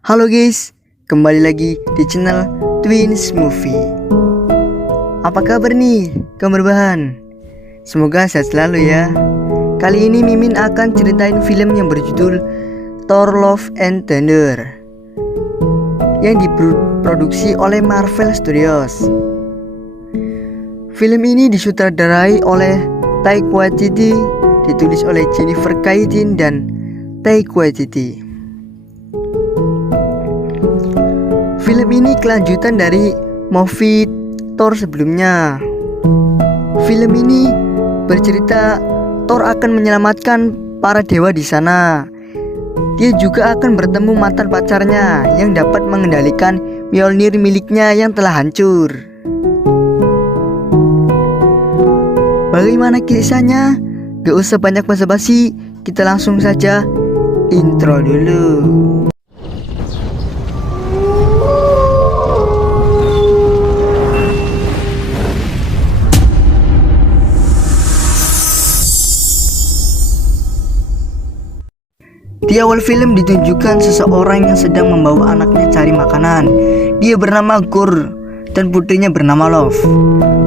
Halo guys, kembali lagi di channel Twins Movie. Apa kabar nih, kabar bahan? Semoga sehat selalu ya. Kali ini Mimin akan ceritain film yang berjudul Thor Love and Thunder yang diproduksi oleh Marvel Studios. Film ini disutradarai oleh Taika Waititi, ditulis oleh Jennifer Kaytin dan Taika Waititi. Film ini kelanjutan dari movie Thor sebelumnya. Film ini bercerita Thor akan menyelamatkan para dewa di sana. Dia juga akan bertemu mantan pacarnya yang dapat mengendalikan Mjolnir miliknya yang telah hancur. Bagaimana kisahnya? Gak usah banyak basa-basi, kita langsung saja intro dulu. Di awal film ditunjukkan seseorang yang sedang membawa anaknya cari makanan. Dia bernama Gorr dan putrinya bernama Love.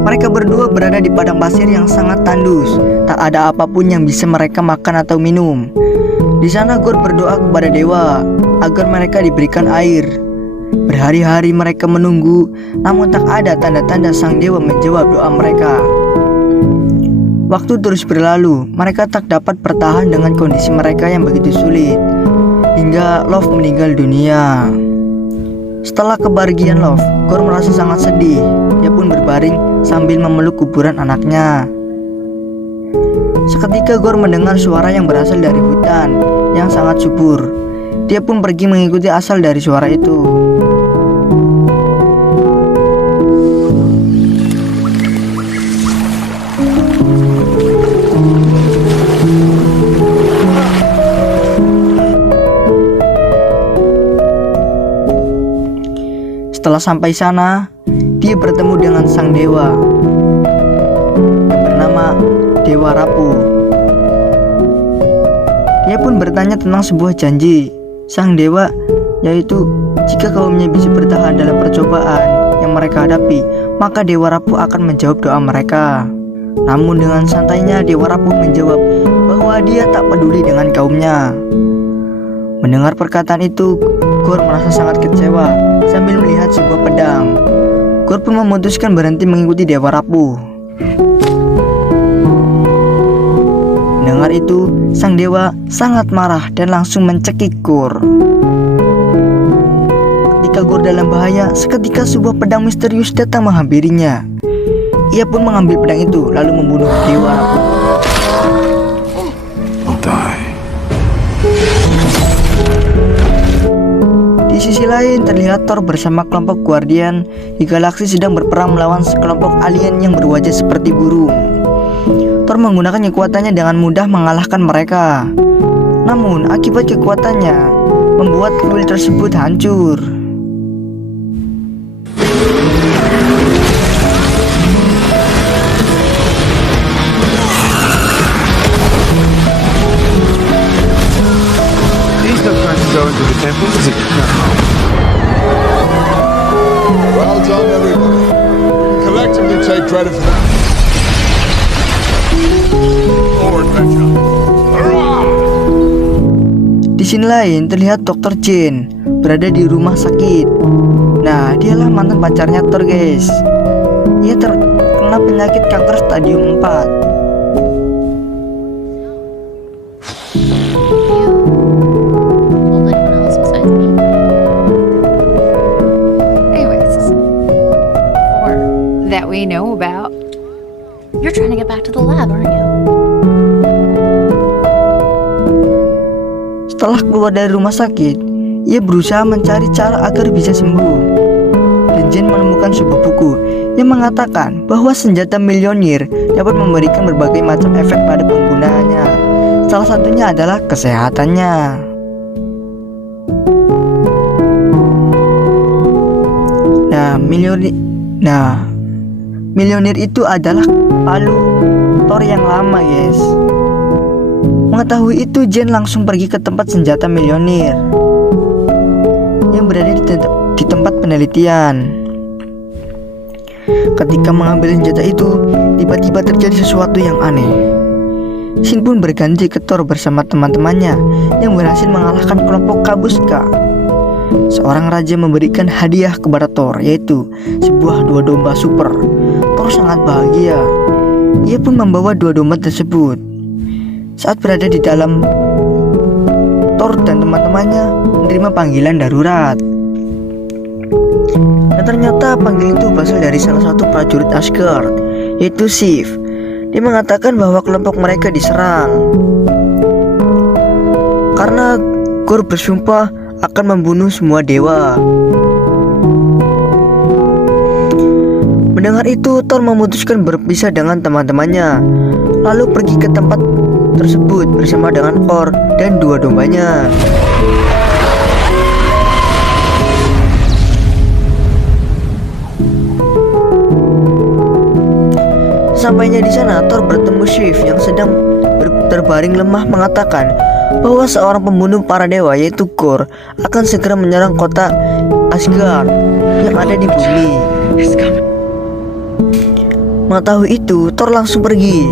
Mereka berdua berada di padang pasir yang sangat tandus. Tak ada apapun yang bisa mereka makan atau minum. Di sana Gorr berdoa kepada dewa agar mereka diberikan air. Berhari-hari mereka menunggu, namun tak ada tanda-tanda sang dewa menjawab doa mereka. Waktu terus berlalu, mereka tak dapat bertahan dengan kondisi mereka yang begitu sulit, hingga Love meninggal dunia. Setelah kepergian Love, Gorr merasa sangat sedih. Dia pun berbaring sambil memeluk kuburan anaknya. Seketika Gorr mendengar suara yang berasal dari hutan yang sangat subur. Dia pun pergi mengikuti asal dari suara itu. Setelah sampai sana, dia bertemu dengan sang dewa yang bernama Dewa Rapuh. Dia pun bertanya tentang sebuah janji sang dewa, yaitu jika kaumnya bisa bertahan dalam percobaan yang mereka hadapi, maka Dewa Rapuh akan menjawab doa mereka. Namun dengan santainya Dewa Rapuh menjawab bahwa dia tak peduli dengan kaumnya. Mendengar perkataan itu, Gorr merasa sangat kecewa sambil melihat sebuah pedang. Gorr pun memutuskan berhenti mengikuti Dewa Rapuh. Mendengar itu, sang dewa sangat marah dan langsung mencekik Gorr. Ketika Gorr dalam bahaya, seketika sebuah pedang misterius datang menghampirinya. Ia pun mengambil pedang itu lalu membunuh Dewa Rapuh. Di sisi lain terlihat Thor bersama kelompok Guardian di galaksi sedang berperang melawan sekelompok alien yang berwajah seperti burung. Thor menggunakan kekuatannya dengan mudah mengalahkan mereka. Namun akibat kekuatannya membuat kuil tersebut hancur. Well done, everybody. Collectively take credit for that. Forward, Metro. Hurrah! Di sini lain terlihat Dr. Jane berada di rumah sakit. Nah, dialah mantan pacarnya Thor, guys. Ia terkena penyakit kanker stadium 4. That we know about. You're trying to get back to the lab, aren't you? Setelah keluar dari rumah sakit, ia berusaha mencari cara agar bisa sembuh. Dan Jane menemukan sebuah buku yang mengatakan bahwa senjata Mjolnir dapat memberikan berbagai macam efek pada penggunanya. Salah satunya adalah kesehatannya. Mjolnir itu adalah palu Thor yang lama, guys. Mengetahui itu, Jane langsung pergi ke tempat senjata Mjolnir. yang berada di tempat penelitian. Ketika mengambil senjata itu, tiba-tiba terjadi sesuatu yang aneh. Shin pun berganti ke Thor bersama teman-temannya yang berhasil mengalahkan kelompok Kabuska. Seorang raja memberikan hadiah kepada Thor, yaitu sebuah dua domba super. Thor sangat bahagia. Ia pun membawa dua domba tersebut. Saat berada di dalam, Thor dan teman-temannya menerima panggilan darurat. Dan ternyata panggilan itu berasal dari salah satu prajurit Asgard, yaitu Sif. Dia mengatakan bahwa kelompok mereka diserang karena Gorr bersumpah akan membunuh semua dewa. Mendengar itu, Thor memutuskan berpisah dengan teman-temannya, lalu pergi ke tempat tersebut bersama dengan Gorr dan dua dombanya. Sampainya di sana, Thor bertemu Sif yang sedang terbaring lemah mengatakan bahwa seorang pembunuh para dewa yaitu Gorr akan segera menyerang kota Asgard yang ada di bumi. Mengetahui itu, Thor langsung pergi.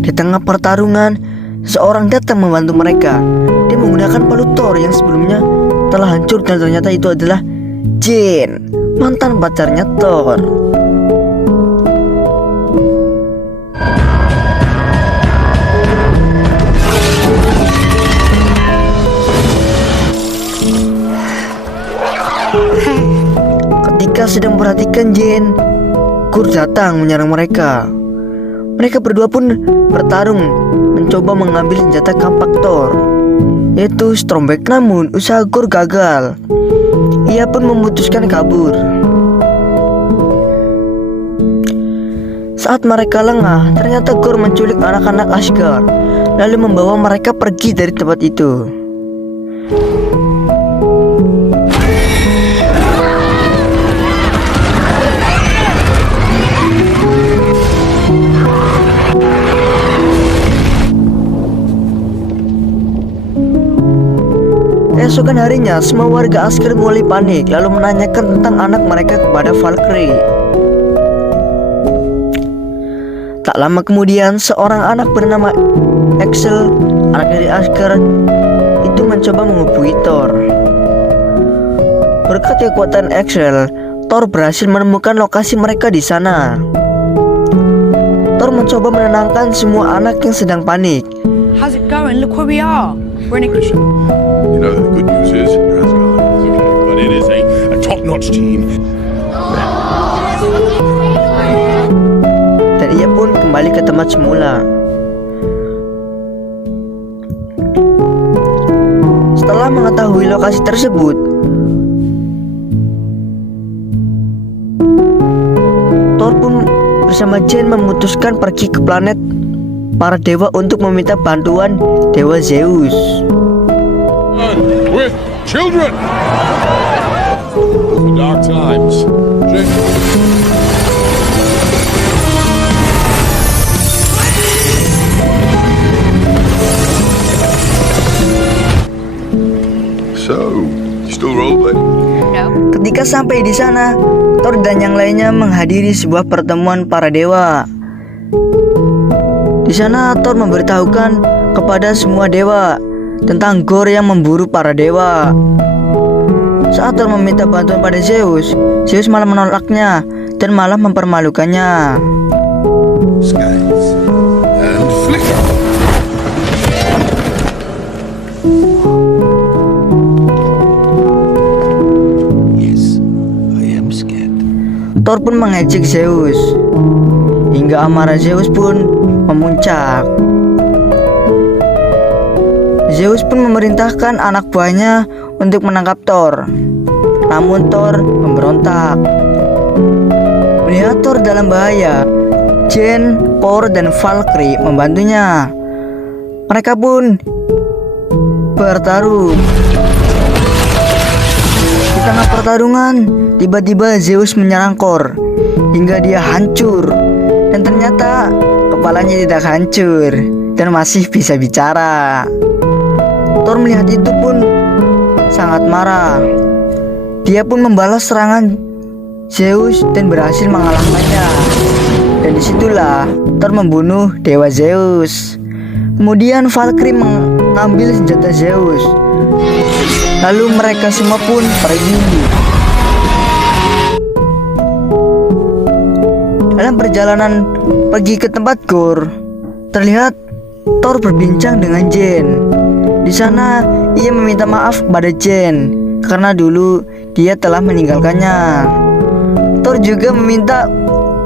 Di tengah pertarungan, seorang datang membantu mereka. Dia menggunakan palu Thor yang sebelumnya telah hancur dan ternyata itu adalah Jane, mantan pacarnya Thor. Ketika sedang memperhatikan Jane, Gorr datang menyerang mereka. Mereka berdua pun bertarung mencoba mengambil senjata kampak Thor, yaitu Stormbreak. Namun usaha Gorr gagal. Ia pun memutuskan kabur. Saat mereka lengah, ternyata Gorr menculik anak-anak Asgard, lalu membawa mereka pergi dari tempat itu. Keesokan harinya, semua warga Asgard mulai panik lalu menanyakan tentang anak mereka kepada Valkyrie. Tak lama kemudian, seorang anak bernama Axel, anak dari Asgard, itu mencoba menghubungi Thor. Berkat kekuatan Axel, Thor berhasil menemukan lokasi mereka di sana. Thor mencoba menenangkan semua anak yang sedang panik. How's it going? Look where we are. We're in a... Listen, you know the good news is you're Asgard, but it is a top-notch team. Dan ia pun kembali ke tempat semula. Setelah mengetahui lokasi tersebut, Thor pun bersama Jane memutuskan pergi ke planet para dewa untuk meminta bantuan Dewa Zeus. With children. The dark times. So, you still rollerblading? No. Ketika sampai di sana, Thor dan yang lainnya menghadiri sebuah pertemuan para dewa. Di sana Thor memberitahukan kepada semua dewa tentang Gorr yang memburu para dewa. Saat Thor meminta bantuan pada Zeus, Zeus malah menolaknya dan malah mempermalukannya. Scales and flicker. Yes, I am scared. Thor pun mengejek Zeus, hingga amarah Zeus pun memuncak. Zeus pun memerintahkan anak buahnya untuk menangkap Thor. Namun Thor memberontak. Melihat Thor dalam bahaya, Jane, Gorr, dan Valkyrie membantunya. Mereka pun bertarung. Di tengah pertarungan, tiba-tiba Zeus menyerang Thor hingga dia hancur. Dan ternyata kepalanya tidak hancur dan masih bisa bicara. Thor melihat itu pun sangat marah. Dia pun membalas serangan Zeus dan berhasil mengalahkannya. Dan disitulah Thor membunuh Dewa Zeus. Kemudian Valkyrie mengambil senjata Zeus. Lalu mereka semua pun pergi. Dalam perjalanan pergi ke tempat Gorr, terlihat Thor berbincang dengan Jane. Di sana ia meminta maaf kepada Jane karena dulu dia telah meninggalkannya. Thor juga meminta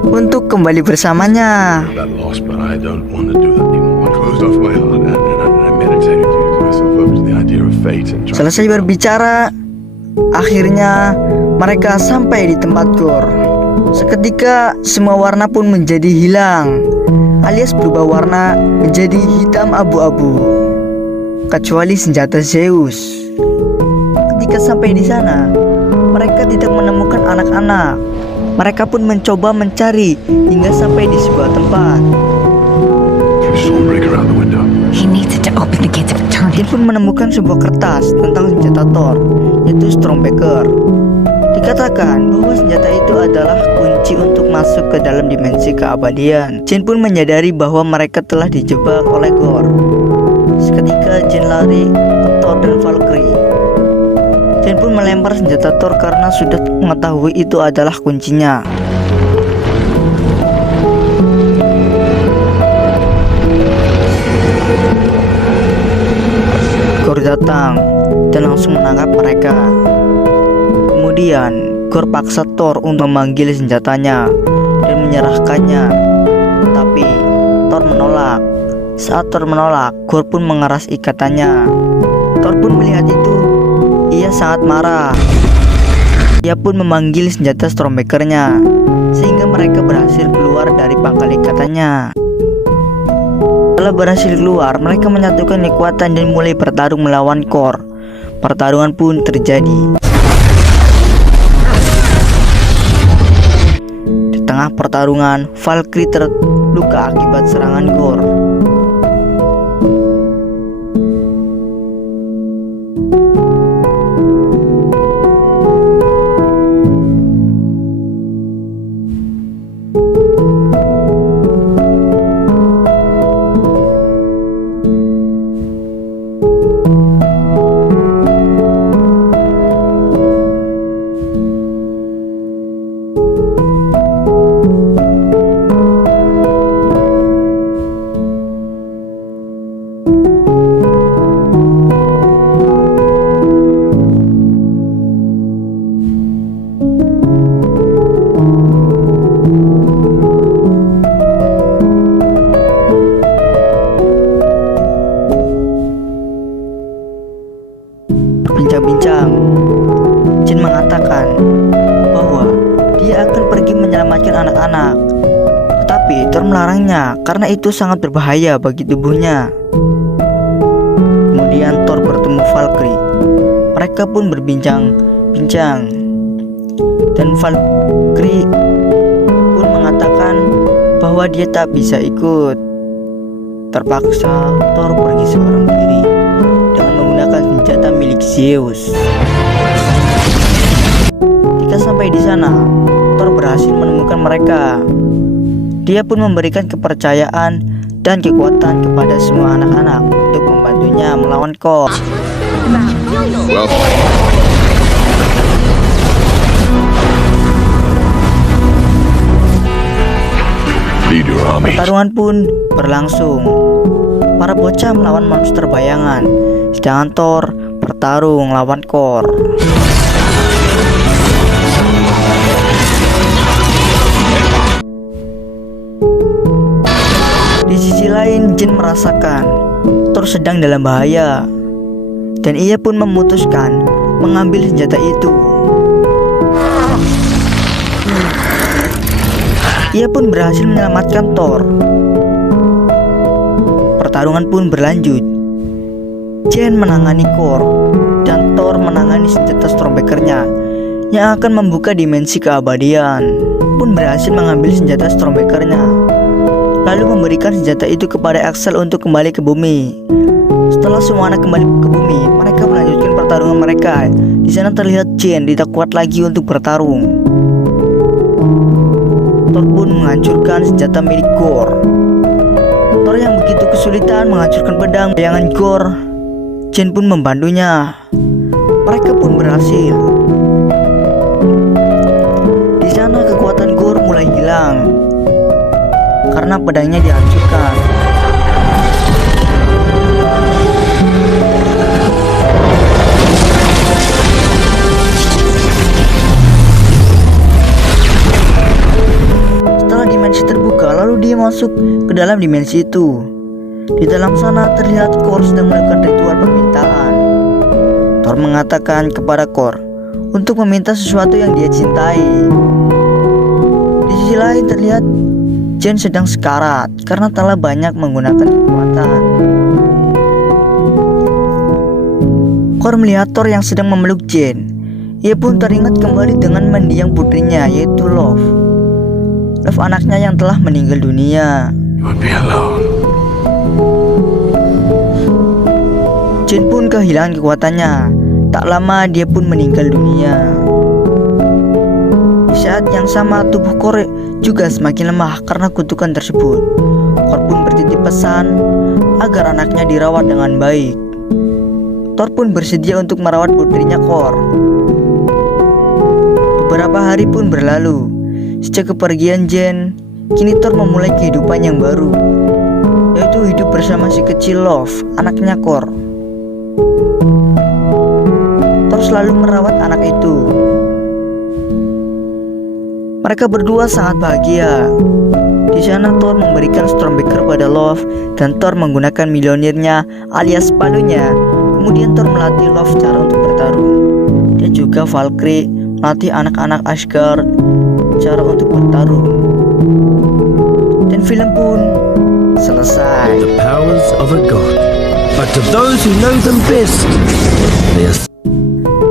untuk kembali bersamanya. That loss, but I don't want to do that anymore. I closed off my heart and I meditated, giving myself over to the idea of fate and trying Selesai berbicara, akhirnya mereka sampai di tempat Gorr. Seketika semua warna pun menjadi hilang, alias berubah warna menjadi hitam abu-abu, kecuali senjata Zeus. Ketika sampai di sana, mereka tidak menemukan anak-anak. Mereka pun mencoba mencari hingga sampai di sebuah tempat. Stormbreaker out the window. He needs it to open the gates of eternity. Dia pun menemukan sebuah kertas tentang senjata Thor, yaitu Stormbreaker. Dikatakan bahwa senjata itu adalah kunci untuk masuk ke dalam dimensi keabadian. Jin pun menyadari bahwa mereka telah dijebak oleh Gorr. Seketika Jin lari ke Thor dan Valkyrie. Jin pun melempar senjata Thor karena sudah mengetahui itu adalah kuncinya. Gorr datang dan langsung menangkap mereka. Kemudian Gorr paksa Thor untuk memanggil senjatanya dan menyerahkannya. Tapi Thor menolak. Saat Thor menolak, Gorr pun mengeras ikatannya. Thor pun melihat itu. Ia sangat marah. Ia pun memanggil senjata Stormbreaker-nya, sehingga mereka berhasil keluar dari pangkal ikatannya. Setelah berhasil keluar, mereka menyatukan kekuatan dan mulai bertarung melawan Gorr. Pertarungan pun terjadi. Di tengah pertarungan, Valkyrie terluka akibat serangan Gorr. Berbincang-bincang, Jin mengatakan bahwa dia akan pergi menyelamatkan anak-anak. Tetapi Thor melarangnya karena itu sangat berbahaya bagi tubuhnya. Kemudian Thor bertemu Valkyrie. Mereka pun berbincang-bincang. Dan Valkyrie pun mengatakan bahwa dia tak bisa ikut. Terpaksa Thor pergi seorang diri dengan menggunakan senjata milik Zeus. Ketika sampai di sana, Thor berhasil menemukan mereka. Dia pun memberikan kepercayaan dan kekuatan kepada semua anak-anak untuk membantunya melawan Gorr. Well, lead your army. Pertarungan pun berlangsung. Para bocah melawan monster bayangan, sedangkan Thor bertarung lawan Gorr. Di sisi lain, Jin merasakan Thor sedang dalam bahaya, dan ia pun memutuskan mengambil senjata itu. Ia pun berhasil menyelamatkan Thor. Pertarungan pun berlanjut. Jane menangani Kor dan Thor menangani senjata Stormbreaker-nya yang akan membuka dimensi keabadian. Pun berhasil mengambil senjata Stormbreaker-nya, lalu memberikan senjata itu kepada Axel untuk kembali ke bumi. Setelah semua anak kembali ke bumi, mereka melanjutkan pertarungan mereka. Di sana terlihat Jane tidak kuat lagi untuk bertarung. Thor pun menghancurkan senjata milik Gorr. Thor yang begitu kesulitan menghancurkan pedang bayangan Gorr, Jane pun membantunya. Mereka pun berhasil. Di sana kekuatan Gorr mulai hilang karena pedangnya dihancurkan. Setelah dimensi terbuka, lalu dia masuk ke dalam dimensi itu. Di dalam sana terlihat Gorr sedang melakukan ritual permintaan. Thor mengatakan kepada Gorr untuk meminta sesuatu yang dia cintai. Di sisi lain terlihat Jane sedang sekarat karena telah banyak menggunakan kekuatan. Gorr melihat Thor yang sedang memeluk Jane. Ia pun teringat kembali dengan mendiang putrinya, yaitu Love anaknya yang telah meninggal dunia. You would be alone. Jane pun kehilangan kekuatannya. Tak lama dia pun meninggal dunia. Di saat yang sama tubuh Gorr juga semakin lemah karena kutukan tersebut. Gorr pun bertitip pesan agar anaknya dirawat dengan baik. Thor pun bersedia untuk merawat putrinya Gorr. Beberapa hari pun berlalu. Sejak kepergian Jane, kini Thor memulai kehidupan yang baru, yaitu hidup bersama si kecil Love, anaknya Gorr. Thor selalu merawat anak itu. Mereka berdua sangat bahagia. Di sana Thor memberikan Stormbreaker pada Love dan Thor menggunakan Mjolnirnya alias palunya. Kemudian Thor melatih Love cara untuk bertarung. Dia juga Valkyrie melatih anak-anak Asgard cara untuk bertarung. Dan film pun selesai. The powers of a god, but to those who know them best, they are...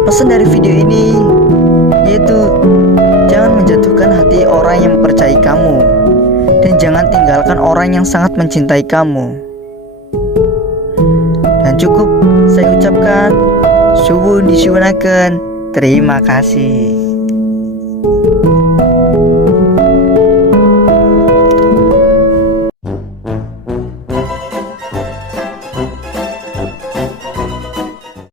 Pesan dari video ini yaitu jangan menjatuhkan hati orang yang mempercayai kamu, dan jangan tinggalkan orang yang sangat mencintai kamu. Dan cukup saya ucapkan suwun disiunaken. Terima kasih.